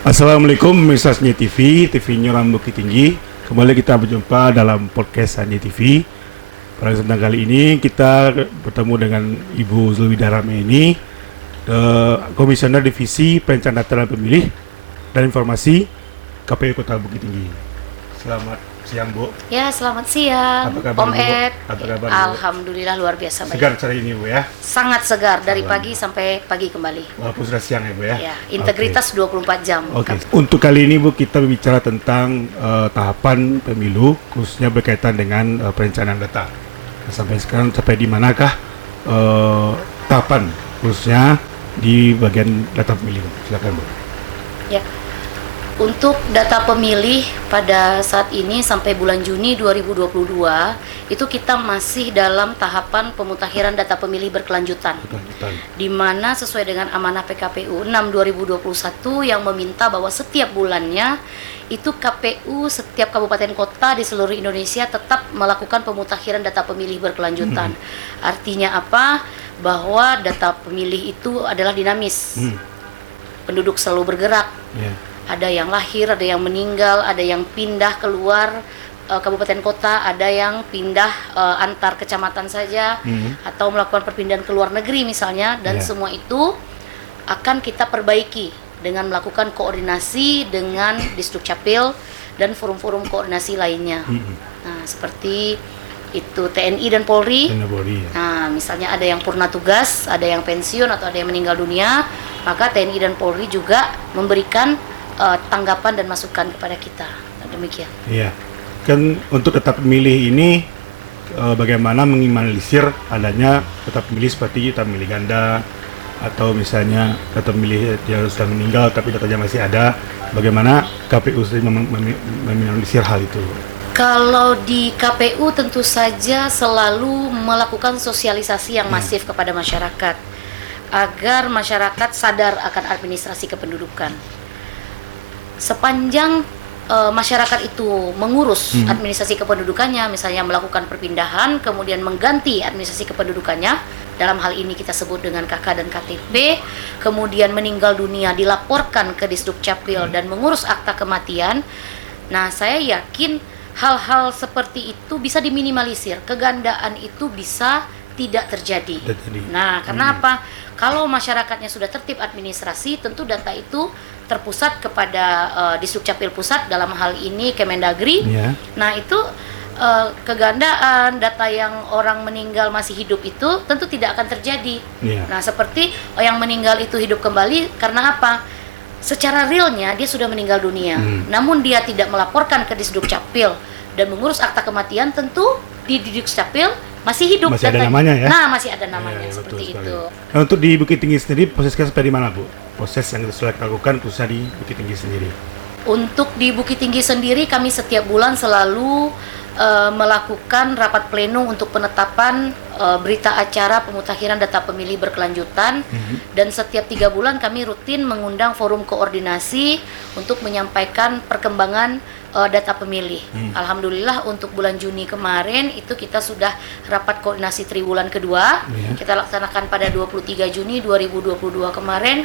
Assalamualaikum Mr. Sanyi TV, TV-nya Orang Bukit Tinggi. Kembali kita berjumpa dalam podcast Sanyi TV. Pada kesempatan kali ini kita bertemu dengan Ibu Zulwida Ramaeni, Komisioner Divisi Perencanaan Data dan Pemilih dan Informasi KPU Kota Bukit Tinggi. Selamat siang, Bu. Ya, selamat siang, Apa kabar, Om Bu? Ed. Apa kabar, Bu? Alhamdulillah luar biasa baik. Segar hari ini, Bu, ya? Sangat segar dari pagi sampai pagi kembali. Walaupun sudah siang ya, Bu, ya? Ya, integritas 24 jam. Oke. Untuk kali ini, Bu, kita berbicara tentang tahapan pemilu, khususnya berkaitan dengan perencanaan data. Nah, sampai sekarang, sampai di manakah tahapan khususnya di bagian data pemilih? Silakan, Bu. Ya. Untuk data pemilih pada saat ini sampai bulan Juni 2022 itu kita masih dalam tahapan pemutakhiran data pemilih berkelanjutan. Di mana sesuai dengan amanah PKPU 6 2021 yang meminta bahwa setiap bulannya itu KPU setiap kabupaten kota di seluruh Indonesia tetap melakukan pemutakhiran data pemilih berkelanjutan. Artinya apa? Bahwa data pemilih itu adalah dinamis. Penduduk selalu bergerak. Ada yang lahir, ada yang meninggal, ada yang pindah keluar kabupaten kota, ada yang pindah antar kecamatan saja, atau melakukan perpindahan ke luar negeri misalnya, dan semua itu akan kita perbaiki dengan melakukan koordinasi dengan Disdukcapil dan forum-forum koordinasi lainnya. Nah, seperti itu TNI dan Polri. Nah, misalnya ada yang purna tugas, ada yang pensiun atau ada yang meninggal dunia, maka TNI dan Polri juga memberikan tanggapan dan masukan kepada kita. Demikian. Iya. Kan untuk data pemilih ini bagaimana minimalisir adanya data pemilih seperti data pemilih ganda atau misalnya data pemilih yang sudah meninggal tapi datanya masih ada. Bagaimana KPU meminimalisir hal itu? Kalau di KPU tentu saja selalu melakukan sosialisasi yang masif kepada masyarakat agar masyarakat sadar akan administrasi kependudukan. Sepanjang masyarakat itu mengurus administrasi kependudukannya, misalnya melakukan perpindahan, kemudian mengganti administrasi kependudukannya, dalam hal ini kita sebut dengan KK dan KTP, kemudian meninggal dunia dilaporkan ke Disdukcapil dan mengurus akta kematian. Nah, saya yakin hal-hal seperti itu bisa diminimalisir, kegandaan itu bisa tidak terjadi. Nah, karena apa? Kalau masyarakatnya sudah tertib administrasi, tentu data itu terpusat kepada Disdukcapil pusat, dalam hal ini Kemendagri. Nah, itu kegandaan data yang orang meninggal masih hidup itu tentu tidak akan terjadi. Nah, seperti yang meninggal itu hidup kembali karena apa? Secara realnya dia sudah meninggal dunia, namun dia tidak melaporkan ke Disdukcapil dan mengurus akta kematian, tentu di Disdukcapil masih hidup. Masih ada namanya ya? Nah, masih ada namanya, seperti itu. Nah, untuk di Bukit Tinggi sendiri, prosesnya seperti mana, Bu? Proses yang sudah dilakukan khususnya di Bukit Tinggi sendiri. Untuk di Bukit Tinggi sendiri, kami setiap bulan selalu melakukan rapat pleno untuk penetapan berita acara pemutakhiran data pemilih berkelanjutan, dan setiap 3 bulan kami rutin mengundang forum koordinasi untuk menyampaikan perkembangan data pemilih. Alhamdulillah untuk bulan Juni kemarin itu kita sudah rapat koordinasi triwulan kedua. Kita laksanakan pada 23 Juni 2022 kemarin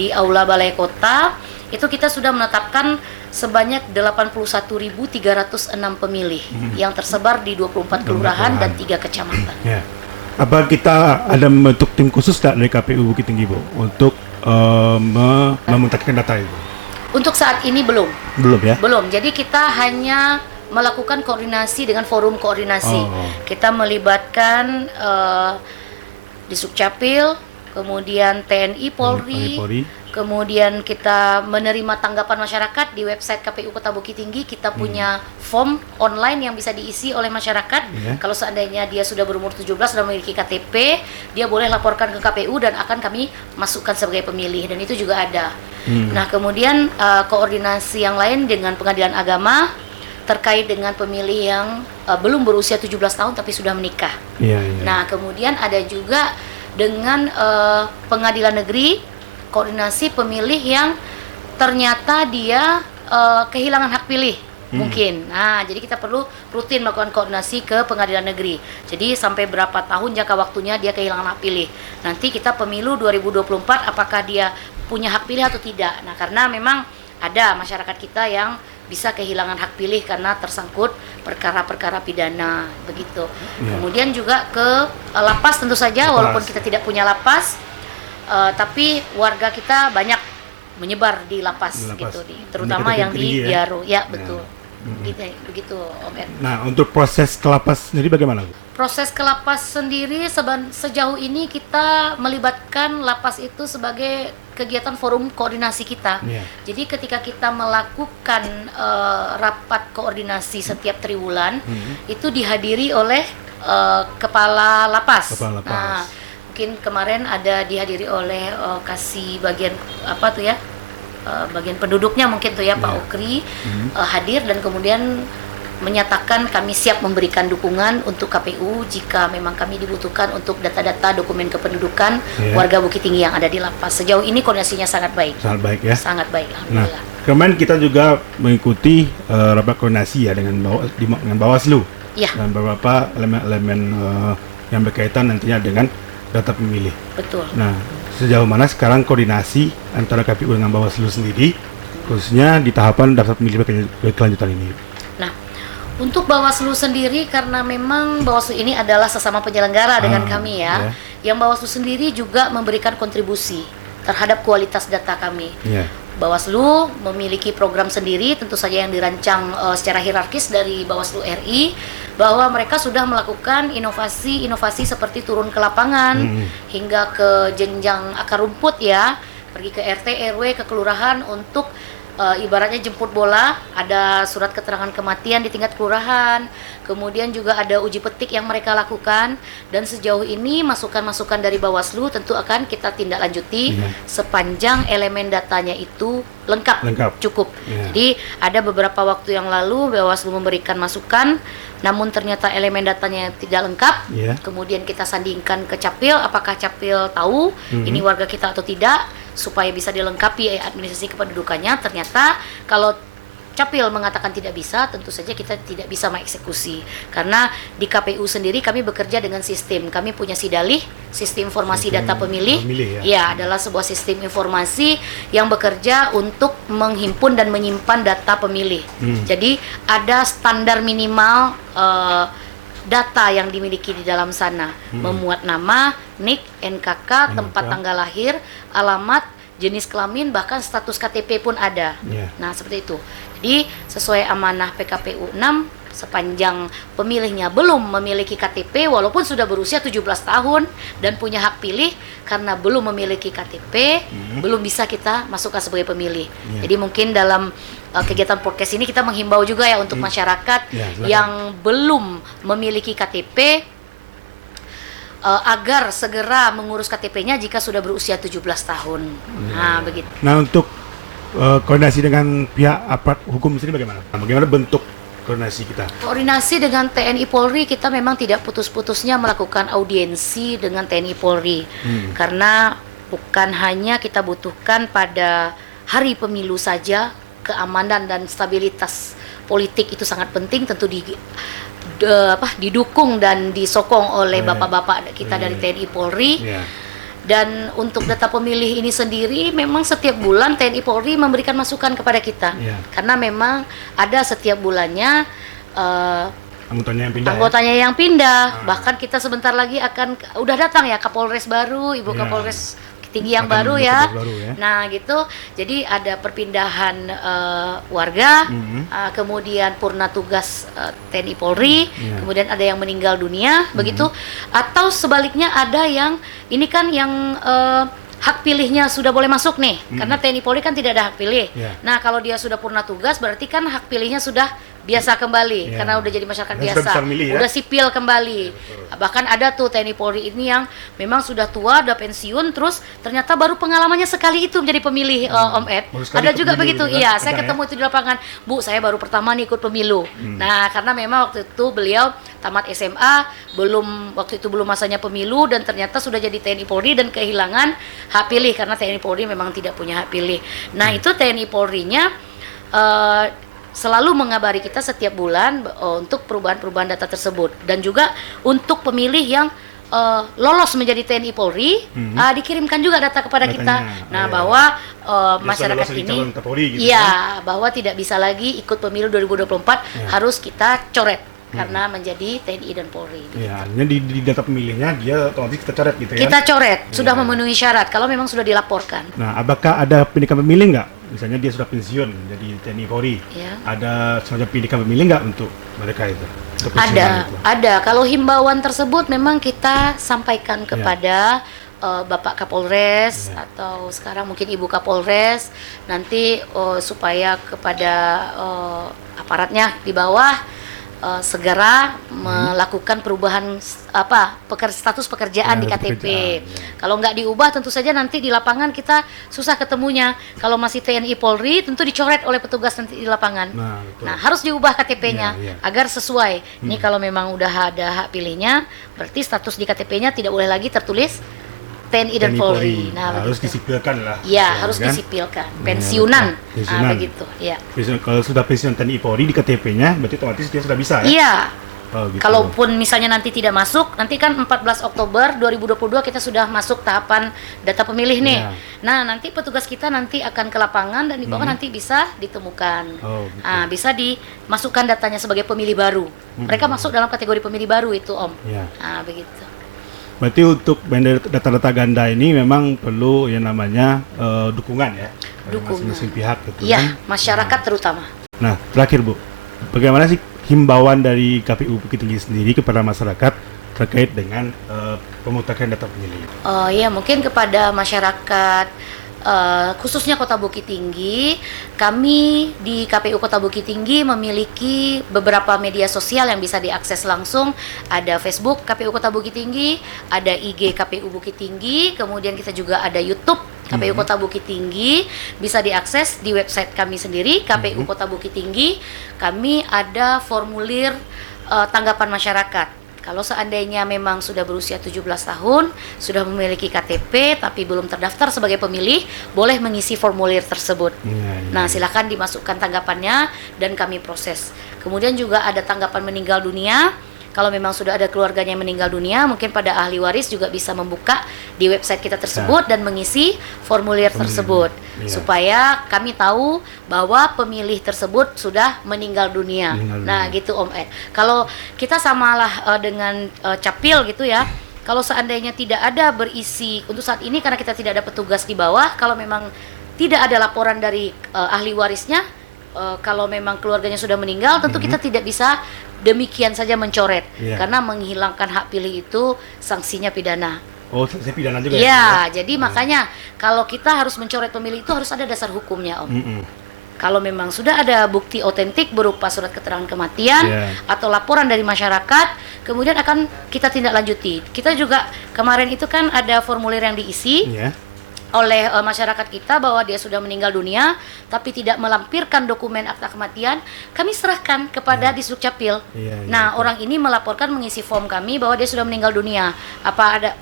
di Aula Balai Kota. Itu kita sudah menetapkan sebanyak 81.306 pemilih yang tersebar di 24 kelurahan dan 3 kecamatan. Apa kita ada membentuk tim khusus dari KPU Bukit Tinggi, Bu, untuk memutakhirkan data itu? Untuk saat ini belum. Belum ya? Belum. Jadi kita hanya melakukan koordinasi dengan forum koordinasi. Kita melibatkan Disdukcapil, kemudian TNI, Polri. Kemudian kita menerima tanggapan masyarakat di website KPU Kota Bukit Tinggi. Kita punya form online yang bisa diisi oleh masyarakat. Kalau seandainya dia sudah berumur 17 dan memiliki KTP, dia boleh laporkan ke KPU dan akan kami masukkan sebagai pemilih, dan itu juga ada. Nah, kemudian koordinasi yang lain dengan Pengadilan Agama terkait dengan pemilih yang belum berusia 17 tahun tapi sudah menikah. Nah, kemudian ada juga dengan Pengadilan Negeri, koordinasi pemilih yang ternyata dia kehilangan hak pilih. mungkin. Nah, jadi kita perlu rutin melakukan koordinasi ke pengadilan negeri. Jadi sampai berapa tahun jangka waktunya dia kehilangan hak pilih. Nanti kita pemilu 2024 apakah dia punya hak pilih atau tidak. Nah, karena memang ada masyarakat kita yang bisa kehilangan hak pilih karena tersangkut perkara-perkara pidana begitu. Kemudian juga ke lapas tentu saja, walaupun kita tidak punya lapas, tapi warga kita banyak menyebar di lapas. Gitu, terutama yang di Biaro, ya betul. Begitu Om Ed. Nah, untuk proses ke lapas sendiri bagaimana? Proses ke lapas sendiri sejauh ini kita melibatkan lapas itu sebagai kegiatan forum koordinasi kita. Jadi ketika kita melakukan rapat koordinasi setiap triwulan, itu dihadiri oleh kepala lapas. Nah, mungkin kemarin ada dihadiri oleh kasih bagian apa tuh ya? Bagian penduduknya mungkin tuh ya Pak Okri hadir dan kemudian menyatakan kami siap memberikan dukungan untuk KPU jika memang kami dibutuhkan untuk data-data dokumen kependudukan warga Bukit Tinggi yang ada di lapas. Sejauh ini koordinasinya sangat baik. Sangat baik ya. Sangat baik, alhamdulillah. Nah, kemarin kita juga mengikuti rapat koordinasi ya dengan Bawaslu dan beberapa elemen-elemen yang berkaitan nantinya dengan data pemilih. Betul. Nah, sejauh mana sekarang koordinasi antara KPU dengan Bawaslu sendiri, khususnya di tahapan daftar pemilih berkelanjutan ini? Nah, untuk Bawaslu sendiri, karena memang Bawaslu ini adalah sesama penyelenggara dengan kami ya, yang Bawaslu sendiri juga memberikan kontribusi terhadap kualitas data kami. Bawaslu memiliki program sendiri, tentu saja yang dirancang secara hierarkis dari Bawaslu RI, bahwa mereka sudah melakukan inovasi-inovasi seperti turun ke lapangan hingga ke jenjang akar rumput ya, pergi ke RT, RW, ke kelurahan untuk ibaratnya jemput bola, ada surat keterangan kematian di tingkat kelurahan, kemudian juga ada uji petik yang mereka lakukan, dan sejauh ini masukan-masukan dari Bawaslu tentu akan kita tindak lanjuti sepanjang elemen datanya itu lengkap. Cukup. Jadi ada beberapa waktu yang lalu Bawaslu memberikan masukan, namun ternyata elemen datanya tidak lengkap, kemudian kita sandingkan ke Capil, apakah Capil tahu ini warga kita atau tidak, supaya bisa dilengkapi administrasi kependudukannya. Ternyata kalau Capil mengatakan tidak bisa, tentu saja kita tidak bisa mengeksekusi. Karena di KPU sendiri kami bekerja dengan sistem. Kami punya SIDALIH, Sistem Informasi Data Pemilih. Ya, adalah sebuah sistem informasi yang bekerja untuk menghimpun dan menyimpan data pemilih. Jadi ada standar minimal data yang dimiliki di dalam sana. Memuat nama, NIK, NKK, tempat tanggal lahir, alamat, jenis kelamin, bahkan status KTP pun ada. Nah, seperti itu. Jadi sesuai amanah PKPU 6, sepanjang pemilihnya belum memiliki KTP walaupun sudah berusia 17 tahun dan punya hak pilih, karena belum memiliki KTP belum bisa kita masukkan sebagai pemilih. Jadi mungkin dalam kegiatan podcast ini kita menghimbau juga ya untuk masyarakat yang belum memiliki KTP agar segera mengurus KTP-nya jika sudah berusia 17 tahun. Nah, begitu. Nah, untuk koordinasi dengan pihak aparat hukum sendiri bagaimana? Bagaimana bentuk koordinasi kita? Koordinasi dengan TNI Polri, kita memang tidak putus-putusnya melakukan audiensi dengan TNI Polri. Karena bukan hanya kita butuhkan pada hari pemilu saja, keamanan dan stabilitas politik itu sangat penting, tentu didukung dan disokong oleh bapak-bapak kita dari TNI Polri. Dan untuk data pemilih ini sendiri memang setiap bulan TNI Polri memberikan masukan kepada kita. Karena memang ada setiap bulannya anggotanya yang pindah. Bahkan kita sebentar lagi udah datang ya Kapolres baru, Ibu Kapolres Tinggi yang baru ya. Nah gitu, jadi ada perpindahan warga, kemudian purna tugas TNI Polri, kemudian ada yang meninggal dunia, begitu. Atau sebaliknya ada yang, ini kan yang hak pilihnya sudah boleh masuk nih, karena TNI Polri kan tidak ada hak pilih. Nah kalau dia sudah purna tugas, berarti kan hak pilihnya sudah biasa kembali, karena udah jadi masyarakat biasa, udah sipil kembali. Bahkan ada tuh TNI Polri ini yang memang sudah tua, udah pensiun, terus ternyata baru pengalamannya sekali itu menjadi pemilih, Om Ed. Ada juga begitu, iya. Saya ketemu itu di lapangan, Bu, saya baru pertama nih ikut pemilu. Nah, karena memang waktu itu beliau tamat SMA, waktu itu belum masanya pemilu, dan ternyata sudah jadi TNI Polri dan kehilangan hak pilih karena TNI Polri memang tidak punya hak pilih. Nah, itu TNI Polri-nya selalu mengabari kita setiap bulan untuk perubahan-perubahan data tersebut, dan juga untuk pemilih yang lolos menjadi TNI Polri, dikirimkan juga data kepada kita. iya. Nah, bahwa Dia masyarakat sudah lolos jadi ini, calon Polri gitu iya, bahwa tidak bisa lagi ikut pemilu 2024, harus kita coret karena menjadi TNI dan Polri. Ya, artinya di data pemilihnya dia otomatis kita coret gitu ya. Kita coret, sudah memenuhi syarat kalau memang sudah dilaporkan. Nah, apakah ada pendidikan pemilih nggak? Misalnya dia sudah pensiun jadi TNI Polri, Ya. ada semacam pendidikan pemilih nggak untuk mereka itu? Untuk pensiunan itu? Ada. Kalau himbauan tersebut memang kita sampaikan kepada Bapak Kapolres atau sekarang mungkin Ibu Kapolres nanti supaya kepada aparatnya di bawah segera melakukan perubahan status pekerjaan di KTP. Kalau nggak diubah tentu saja nanti di lapangan kita susah ketemunya. Kalau masih TNI Polri tentu dicoret oleh petugas nanti di lapangan. Nah, harus diubah KTP-nya agar sesuai. Ini kalau memang udah ada hak pilihnya, berarti status di KTP-nya tidak boleh lagi tertulis TNI dan Polri. Nah, harus disipilkan lah. Iya, harus disipilkan. Pensiunan. Nah, begitu. Ya. Kalau sudah pensiun TNI Polri di KTP-nya, berarti otomatis dia sudah bisa ya? Iya. Oh, gitu. Kalaupun misalnya nanti tidak masuk, nanti kan 14 Oktober 2022 kita sudah masuk tahapan data pemilih nih. Nah, nanti petugas kita nanti akan ke lapangan dan di bawah nanti bisa ditemukan. Gitu. Bisa dimasukkan datanya sebagai pemilih baru. Mereka masuk dalam kategori pemilih baru itu, Om. Begitu. Berarti untuk data-data ganda ini memang perlu yang namanya dukungan ya, masing-masing pihak gitu. Iya, masyarakat terutama. Nah, terakhir Bu, bagaimana sih himbauan dari KPU Bukit Tinggi sendiri kepada masyarakat terkait dengan pemutahiran data pemilih? Ya mungkin kepada masyarakat khususnya Kota Bukit Tinggi, kami di KPU Kota Bukit Tinggi memiliki beberapa media sosial yang bisa diakses langsung. Ada Facebook KPU Kota Bukit Tinggi, ada IG KPU Bukit Tinggi, kemudian kita juga ada YouTube KPU Kota Bukit Tinggi, bisa diakses di website kami sendiri KPU Kota Bukit Tinggi. Kami ada formulir tanggapan masyarakat. Kalau seandainya memang sudah berusia 17 tahun, sudah memiliki KTP tapi belum terdaftar sebagai pemilih, boleh mengisi formulir tersebut. Nah, silakan dimasukkan tanggapannya dan kami proses. Kemudian juga ada tanggapan meninggal dunia. Kalau memang sudah ada keluarganya yang meninggal dunia, mungkin pada ahli waris juga bisa membuka di website kita tersebut dan mengisi formulir tersebut. Supaya kami tahu bahwa pemilih tersebut sudah meninggal dunia. Nah, gitu Om Ed. Kalau kita samalah dengan capil gitu ya, kalau seandainya tidak ada berisi, untuk saat ini karena kita tidak ada petugas di bawah, kalau memang tidak ada laporan dari ahli warisnya, kalau memang keluarganya sudah meninggal, tentu kita tidak bisa demikian saja mencoret, karena menghilangkan hak pilih itu sanksinya pidana. Oh, sanksi pidana juga ya? Jadi makanya kalau kita harus mencoret pemilih itu harus ada dasar hukumnya, Om. Kalau memang sudah ada bukti otentik berupa surat keterangan kematian atau laporan dari masyarakat, kemudian akan kita tindak lanjuti. Kita juga kemarin itu kan ada formulir yang diisi oleh masyarakat kita bahwa dia sudah meninggal dunia tapi tidak melampirkan dokumen akta kematian, kami serahkan kepada Disduk Capil. Nah, orang ini melaporkan mengisi form kami bahwa dia sudah meninggal dunia.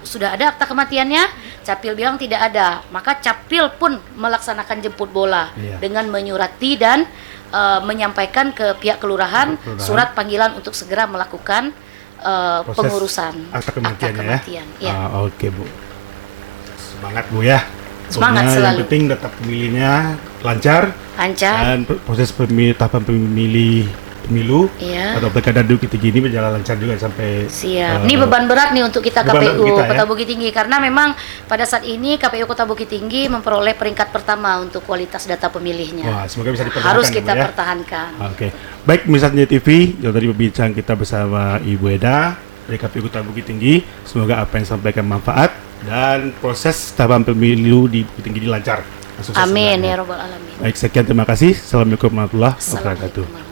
Sudah ada akta kematiannya? Capil bilang tidak ada. Maka Capil pun melaksanakan jemput bola dengan menyurati dan menyampaikan ke pihak kelurahan surat panggilan untuk segera melakukan pengurusan akta kematian. Oke, Bu. Semangat Bu ya. Semangat selalu. Yang penting data pemilihnya lancar. Dan proses tahapan pemilu atau pilkada Bukit Tinggi ini berjalan lancar juga sampai. Siap. Ini beban berat nih untuk kita KPU Kota Bukit Tinggi karena memang pada saat ini KPU Kota Bukit Tinggi memperoleh peringkat pertama untuk kualitas data pemilihnya. Wah, semoga bisa dipertahankan. Harus kita pertahankan. Oke. Baik, misalnya TV, yang tadi berbincang kita bersama Ibu Eda dari KPU Kota Bukit Tinggi. Semoga apa yang disampaikan manfaat dan proses tahapan pemilu di Bukit Tinggi lancar. Amin ya robbal alamin. Baik, sekian, terima kasih. Assalamualaikum warahmatullahi wabarakatuh.